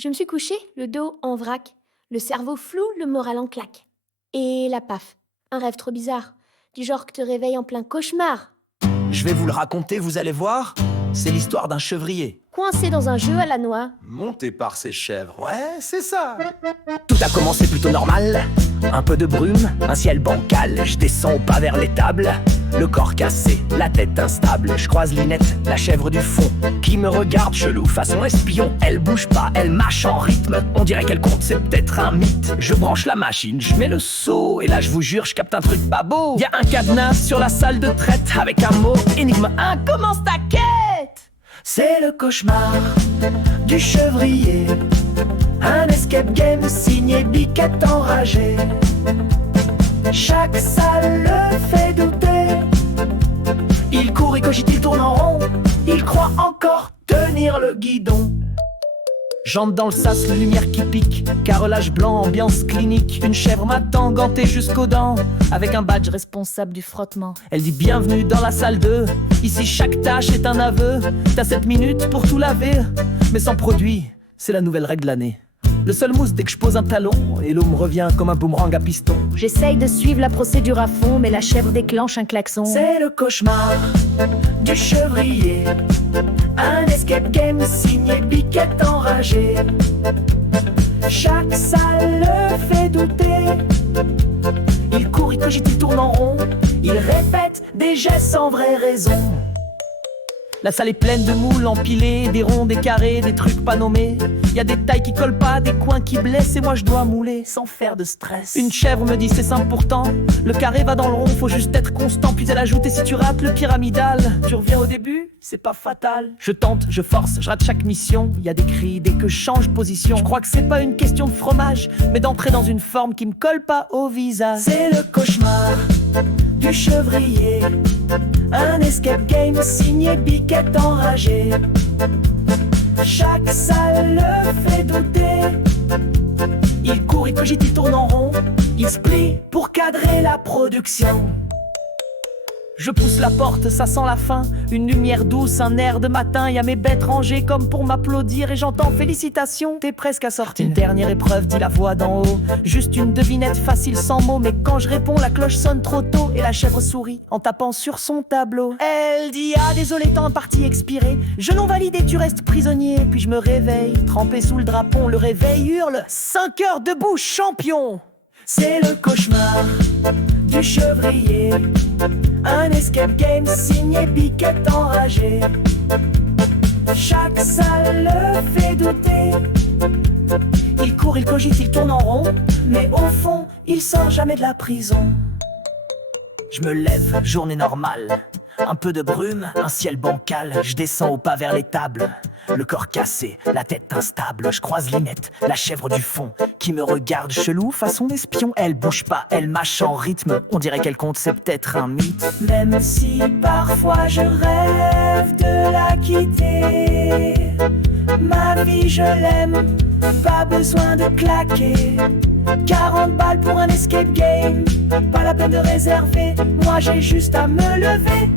Je me suis couchée, le dos en vrac, le cerveau flou, le moral en claque. Et la paf, un rêve trop bizarre, du genre que te réveille en plein cauchemar. Je vais vous le raconter, vous allez voir. C'est l'histoire d'un chevrier. Coincé dans un jeu à la noix. Monté par ses chèvres. Ouais, c'est ça. Tout a commencé plutôt normal. Un peu de brume, un ciel bancal. Je descends au pas vers l'étable. Le corps cassé, la tête instable. Je croise Linette, la chèvre du fond, qui me regarde chelou, façon espion. Elle bouge pas, elle mâche en rythme. On dirait qu'elle compte, c'est peut-être un mythe. Je branche la machine, je mets le seau. Et là, je vous jure, je capte un truc pas beau. Y a un cadenas sur la salle de traite avec un mot. Énigme 1, commence ta quête. C'est le cauchemar du chevrier. Un escape game signé Biquette enragé. Chaque salle le fait douter. Il court, il cogite, il tourne en rond. Il croit encore tenir le guidon. J'entre dans le sas, lumière qui pique. Carrelage blanc, ambiance clinique. Une chèvre m'attend, gantée jusqu'aux dents, avec un badge responsable du frottement. Elle dit bienvenue dans la salle 2. Ici chaque tâche est un aveu. T'as 7 minutes pour tout laver, mais sans produit, c'est la nouvelle règle de l'année. Le seul mousse dès que je pose un talon, et l'eau me revient comme un boomerang à piston. J'essaye de suivre la procédure à fond, mais la chèvre déclenche un klaxon. C'est le cauchemar du chevrier. Un escape game signé Biquette enragé. Chaque salle le fait douter. Il court, il cogite, il tourne en rond. Il répète des gestes sans vraie raison. La salle est pleine de moules empilés, des ronds, des carrés, des trucs pas nommés. Y a des tailles qui collent pas, des coins qui blessent, et moi je dois mouler sans faire de stress. Une chèvre me dit c'est simple pourtant, le carré va dans le rond, faut juste être constant. Puis elle ajoute et si tu rates le pyramidal, tu reviens au début, c'est pas fatal. Je tente, je force, je rate chaque mission. Y a des cris dès que je change position. Je crois que c'est pas une question de fromage, mais d'entrer dans une forme qui me colle pas au visage. C'est le cauchemar du chevrier. Un escape game signé Biquette enragé. Chaque salle le fait douter. Il court, il cogite, il tourne en rond. Il se plie pour cadrer la production. Je pousse la porte, ça sent la fin. Une lumière douce, un air de matin. Y'a mes bêtes rangées comme pour m'applaudir. Et j'entends félicitations, t'es presque à sortir. Une dernière épreuve, dit la voix d'en haut. Juste une devinette facile sans mots. Mais quand je réponds, la cloche sonne trop tôt. Et la chèvre sourit en tapant sur son tableau. Elle dit ah désolé, temps parti expiré. Je non validé, tu restes prisonnier. Puis je me réveille, trempé sous le drapon. Le réveil hurle 5 heures debout, champion. C'est le cauchemar du chevrier. Un escape game signé Biquette enragé. Chaque salle le fait douter. Il court, il cogite, il tourne en rond. Mais au fond, il sort jamais de la prison. Je me lève, journée normale. Un peu de brume, un ciel bancal. Je descends au pas vers l'étable. Le corps cassé, la tête instable. Je croise Linette, la chèvre du fond, qui me regarde chelou, façon espion. Elle bouge pas, elle mâche en rythme. On dirait qu'elle compte, c'est peut-être un mythe. Même si parfois je rêve de la quitter, ma vie je l'aime, pas besoin de claquer. 40 balles pour un escape game, pas la peine de réserver. Moi j'ai juste à me lever